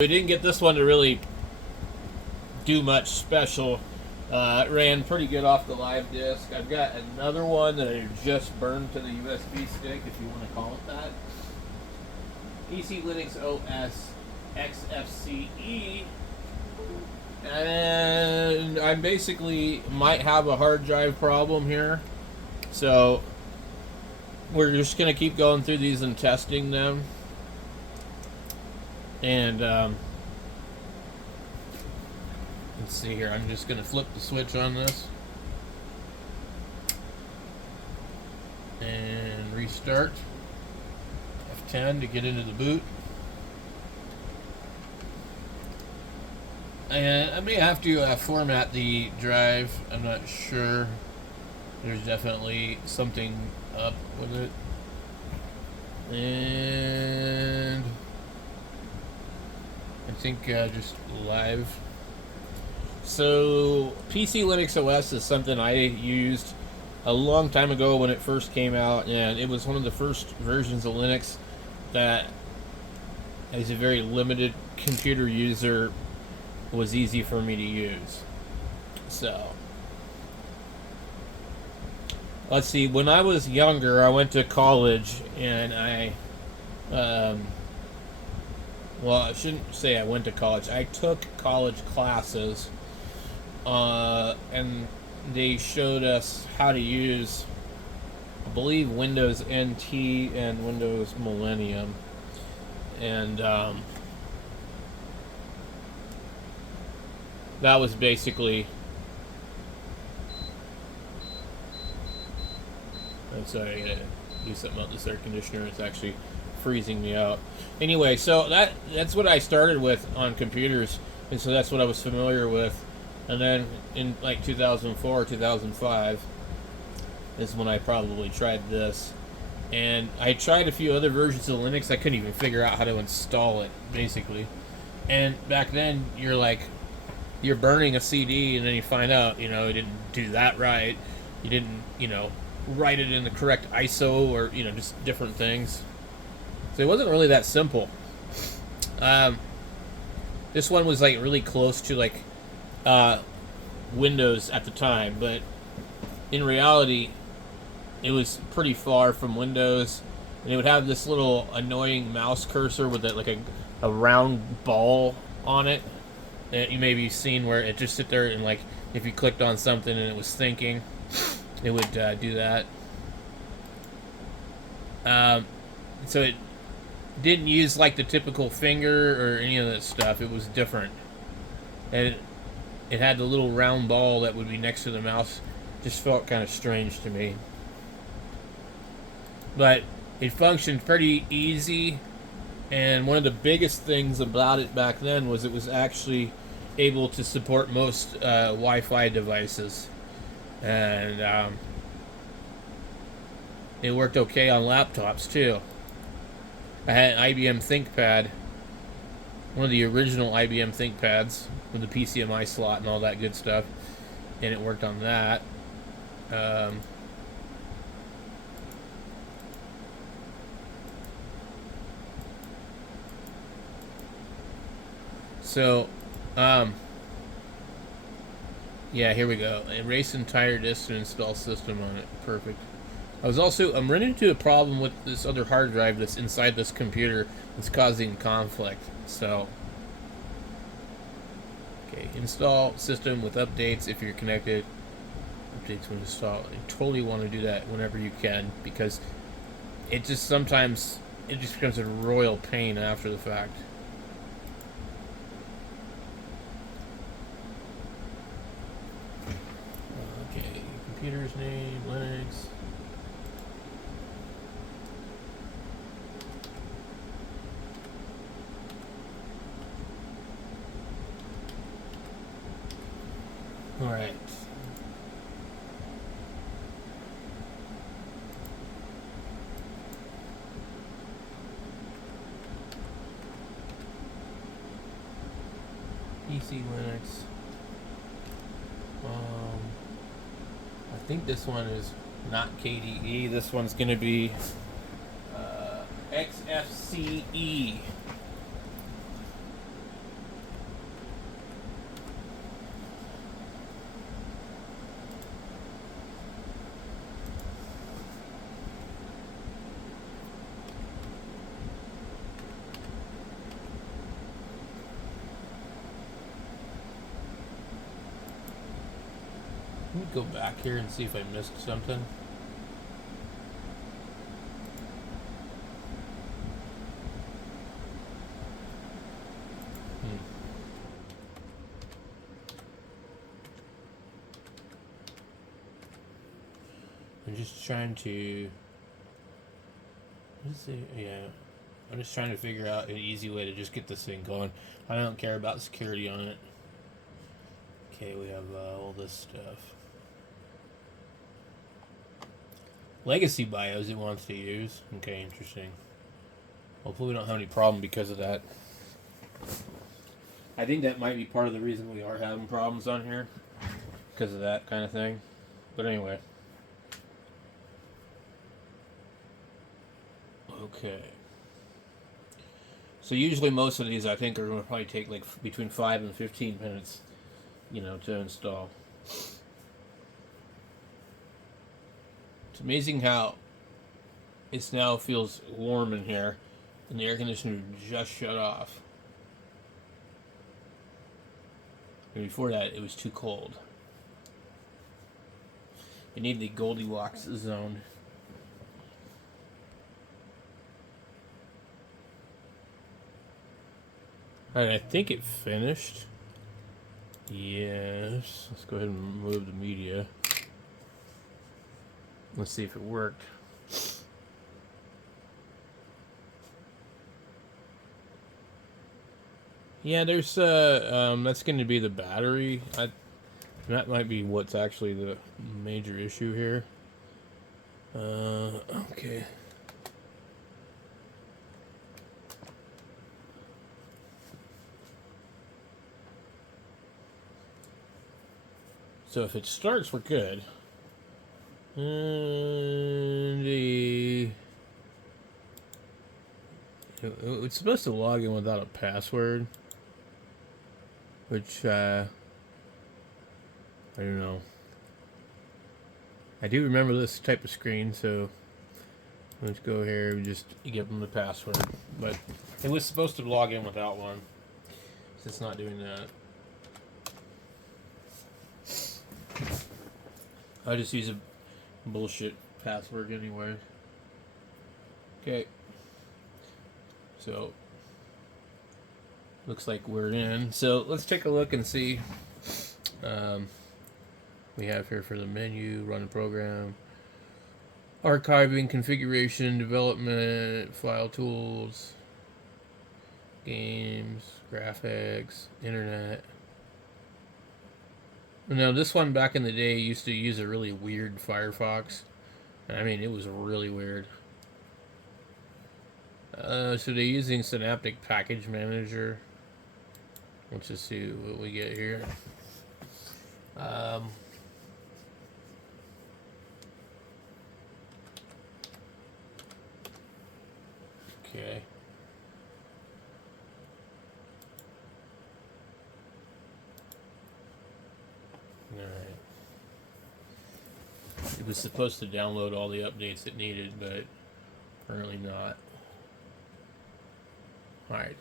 We didn't get this one to really do much special. It ran pretty good off the live disk. I've got another one that I just burned to the USB stick, if you want to call it that. Pclinuxos XFCE. And I basically might have a hard drive problem here. So we're just going to keep going through these and testing them. And let's see here. I'm just going to flip the switch on this and restart. F10 to get into the boot. And I may have to format the drive. I'm not sure. There's definitely something up with it. And I think just live. So Pclinuxos is something I used a long time ago when it first came out, and it was one of the first versions of Linux that, as a very limited computer user, was easy for me to use. So let's see, when I was younger, I went to college, and well, I shouldn't say I went to college. I took college classes, and they showed us how to use, I believe, Windows NT and Windows Millennium. And that was basically... I'm sorry, I gotta do something about this air conditioner. It's actually freezing me out. Anyway, so that's what I started with on computers, and so that's what I was familiar with. And then in like 2004, 2005 is when I probably tried this. And I tried a few other versions of Linux. I couldn't even figure out how to install it, basically. And back then, you're burning a CD, and then you find out, you didn't do that right. You didn't, write it in the correct ISO, or, just different things. So it wasn't really that simple. This one was like really close to like Windows at the time, but in reality, it was pretty far from Windows. And it would have this little annoying mouse cursor with like a round ball on it that you maybe seen, where it just sit there and, like, if you clicked on something and it was thinking, it would do that. So it didn't use like the typical finger or any of that stuff. It was different, and it had the little round ball that would be next to the mouse. Just felt kind of strange to me, but it functioned pretty easy. And one of the biggest things about it back then was it was actually able to support most Wi-Fi devices, and it worked okay on laptops too. I had an IBM ThinkPad, one of the original IBM ThinkPads with the PCMI slot and all that good stuff, and it worked on that. Yeah, here we go. Erase entire disk to install system on it. Perfect. I'm running into a problem with this other hard drive that's inside this computer that's causing conflict. So, okay, install system with updates if you're connected. Updates when installed. You totally want to do that whenever you can, because it just sometimes becomes a royal pain after the fact. Okay, computer's name, Linux. All right. PC Linux. I think this one is not KDE. This one's going to be XFCE. go back here and see if I missed something. I'm just trying to. Let's see. Yeah, I'm just trying to figure out an easy way to just get this thing going. I don't care about security on it. Okay, we have all this stuff. Legacy BIOS it wants to use. Okay, interesting. Hopefully we don't have any problem because of that. I think that might be part of the reason we are having problems on here. Because of that kind of thing. But anyway. Okay. So usually most of these I think are going to probably take like between 5 and 15 minutes, you know, to install. It's amazing how it now feels warm in here and the air conditioner just shut off. And before that it was too cold. It needed the Goldilocks zone. Alright, I think it finished. Yes. Let's go ahead and move the media. Let's see if it worked. Yeah, there's that's going to be the battery. That might be what's actually the major issue here. Okay. So if it starts, we're good. And it's supposed to log in without a password, which I don't know. I do remember this type of screen, so let's go here and just give them the password. But it was supposed to log in without one, so it's not doing that. I just use a bullshit password anyway. Okay. So, looks like we're in. So, let's take a look and see. We have here for the menu, run a program, archiving, configuration, development, file tools, games, graphics, internet. Now, this one back in the day used to use a really weird Firefox. I mean, it was really weird. So they're using Synaptic Package Manager. Let's just see what we get here. Okay. Alright. It was supposed to download all the updates it needed, but apparently not. Alright.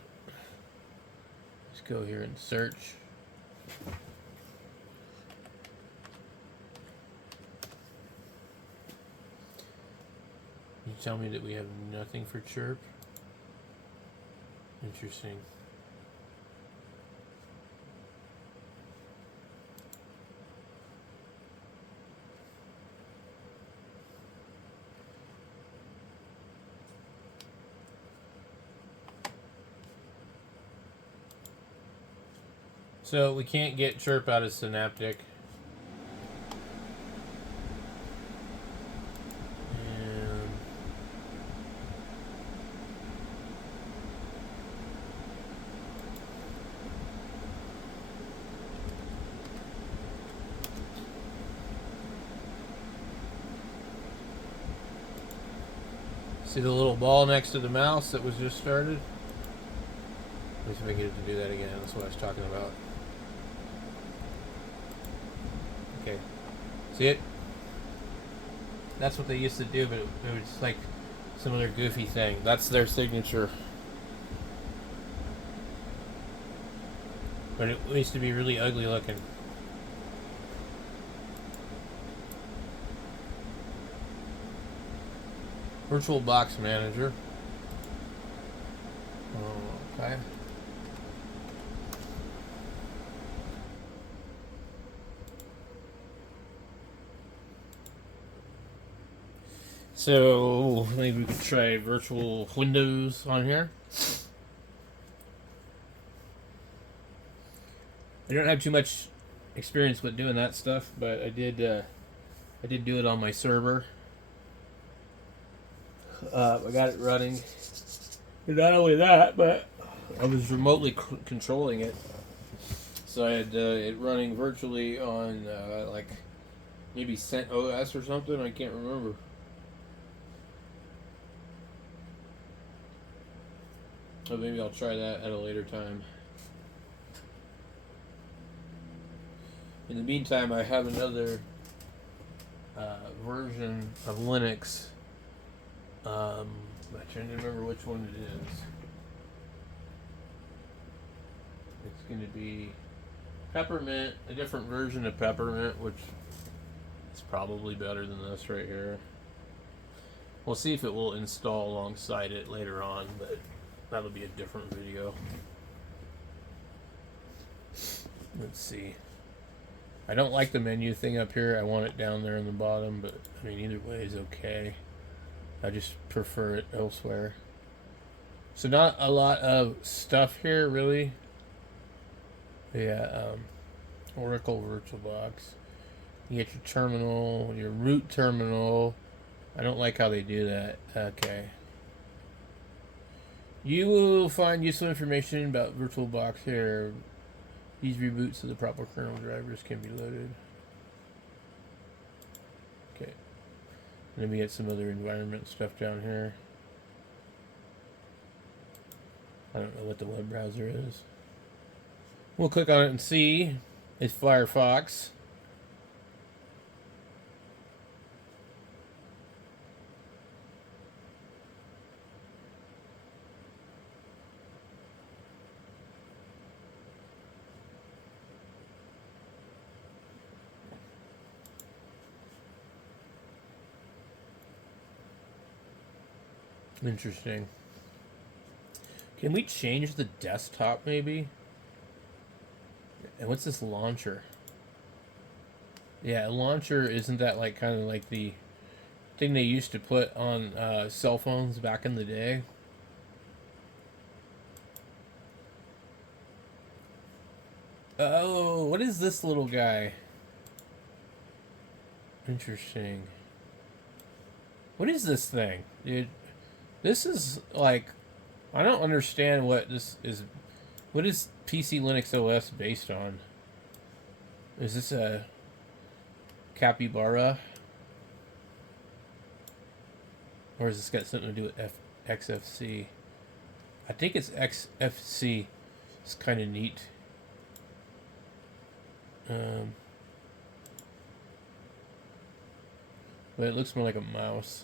Let's go here and search. You tell me that we have nothing for chirp? Interesting. So we can't get chirp out of Synaptic. And see the little ball next to the mouse that was just started? Let me see if I can get it to do that again. That's what I was talking about. Okay. See it? That's what they used to do, but it was like some other goofy thing. That's their signature. But it used to be really ugly looking. VirtualBox Manager. Okay. So maybe we could try virtual Windows on here. I don't have too much experience with doing that stuff, but I did do it on my server. I got it running. And not only that, but I was remotely controlling it. So I had it running virtually on like maybe CentOS or something. I can't remember. But maybe I'll try that at a later time. In the meantime, I have another version of Linux. I'm trying to remember which one it is. It's going to be Peppermint, a different version of Peppermint, which is probably better than this right here. We'll see if it will install alongside it later on, but that'll be a different video. Let's see. I don't like the menu thing up here. I want it down there in the bottom, but I mean, either way is okay. I just prefer it elsewhere. So not a lot of stuff here, really. Yeah, Oracle VirtualBox. You get your terminal, your root terminal. I don't like how they do that. Okay. You will find useful information about VirtualBox here. These reboots of the proper kernel drivers can be loaded. Okay. And then we get some other environment stuff down here. I don't know what the web browser is. We'll click on it and see. It's Firefox. Interesting. Can we change the desktop maybe? And what's this launcher? Yeah, launcher, isn't that like kind of like the thing they used to put on cell phones back in the day? Oh, what is this little guy? Interesting. What is this thing? Dude, this is like, I don't understand what this is. What is Pclinuxos based on? Is this a capybara? Or has this got something to do with XFC? I think it's XFC. It's kind of neat. But it looks more like a mouse.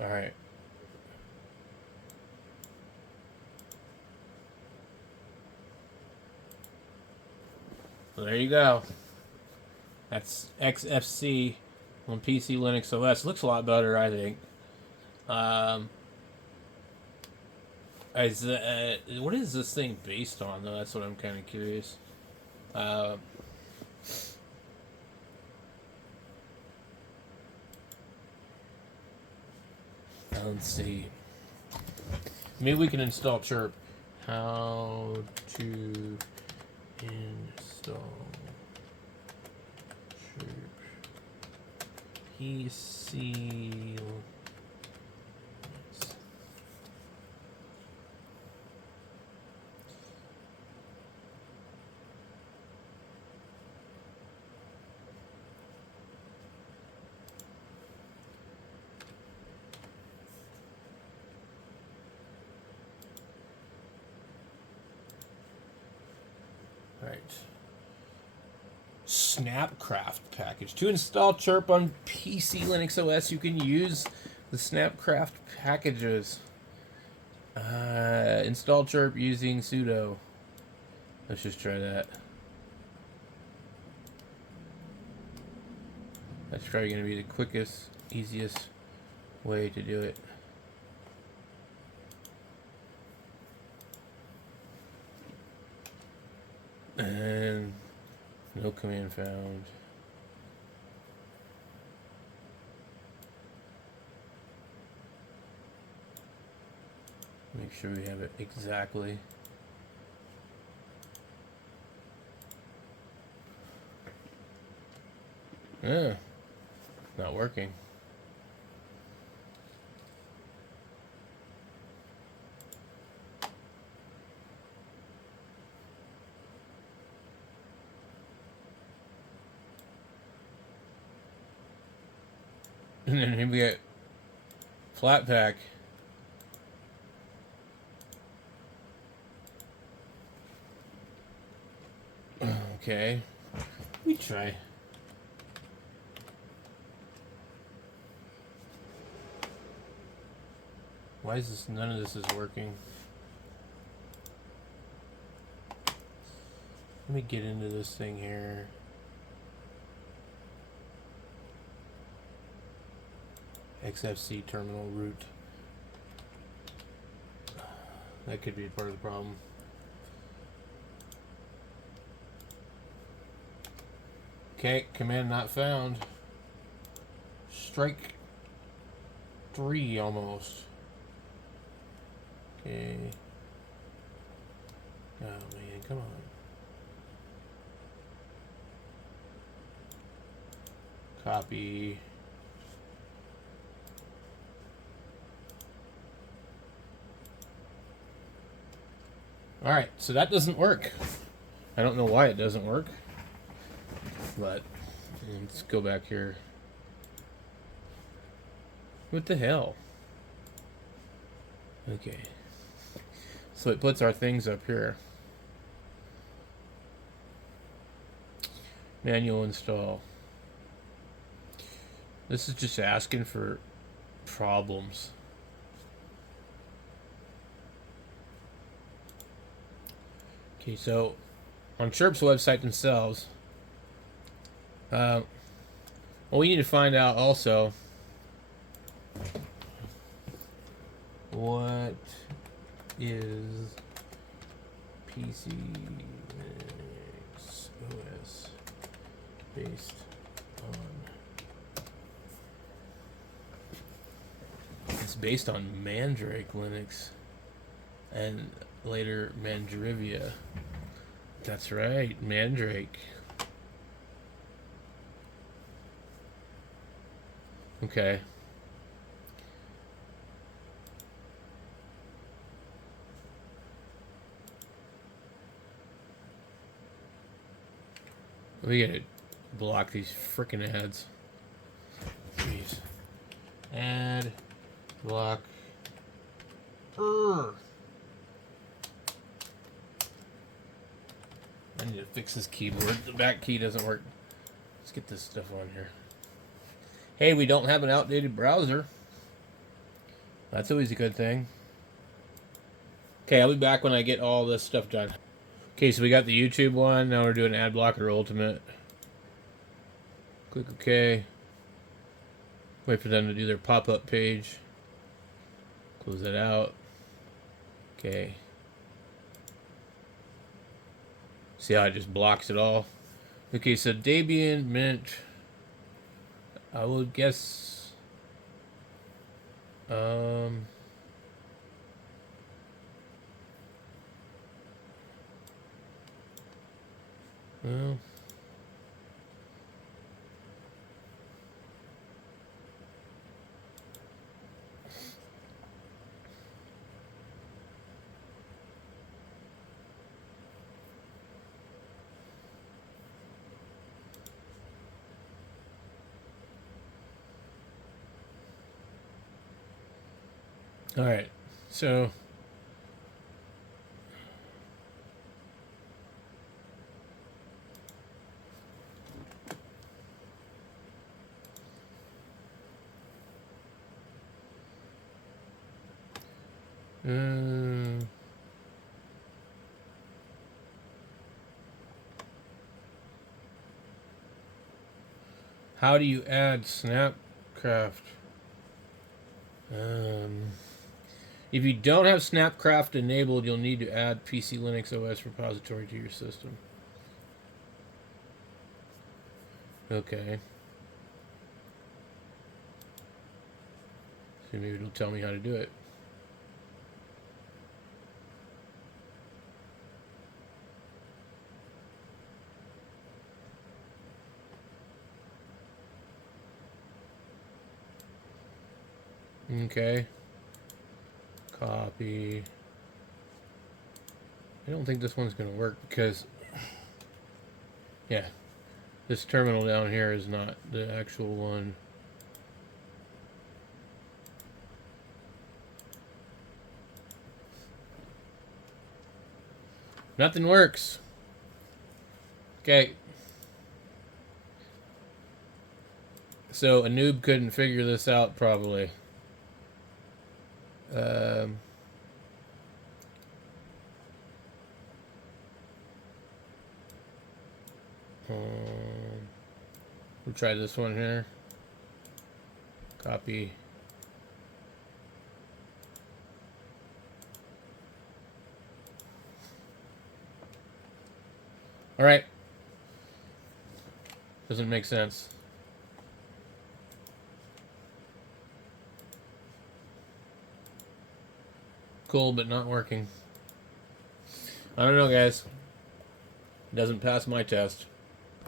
All right. So there you go. That's XFC on Pclinuxos. Looks a lot better, I think. What is this thing based on, though? That's what I'm kind of curious. Let's see. Maybe we can install Chirp. How to install Chirp PC. Snapcraft package. To install Chirp on PC Linux OS, you can use the Snapcraft packages. Install Chirp using sudo. Let's just try that. That's probably going to be the quickest, easiest way to do it. And no command found. Make sure we have it exactly. Yeah, not working. And then here we get Flatpak. Okay, we try. Why is this? None of this is working. Let me get into this thing here. XFC terminal root. That could be part of the problem. Okay, command not found. Strike 3 almost. Okay. Oh man, come on. Copy. Alright, so that doesn't work. I don't know why it doesn't work. But let's go back here. What the hell? Okay. So it puts our things up here. Manual install. This is just asking for problems. Okay, so on Chirp's website themselves, well, we need to find out also what is PC Linux OS based on. It's based on Mandrake Linux and later Mandrivia. That's right, Mandrake. Okay. We gotta block these frickin' ads. Jeez. Ad block. I need to fix this keyboard. The back key doesn't work. Let's get this stuff on here. Hey, we don't have an outdated browser. That's always a good thing. Okay, I'll be back when I get all this stuff done. Okay, so we got the YouTube one. Now we're doing Ad Blocker Ultimate. Click OK. Wait for them to do their pop-up page. Close that out. Okay. See how it just blocks it all? Okay, so Debian, Mint. I would guess. Well. All right, so How do you add Snapcraft? If you don't have Snapcraft enabled, you'll need to add Pclinuxos repository to your system. Okay. So maybe it'll tell me how to do it. Okay. Copy. I don't think this one's going to work because, yeah, this terminal down here is not the actual one. Nothing works. Okay. So a noob couldn't figure this out probably. We'll try this one here. Copy. All right. Doesn't make sense. Cool, but not working. I don't know, guys. Doesn't pass my test.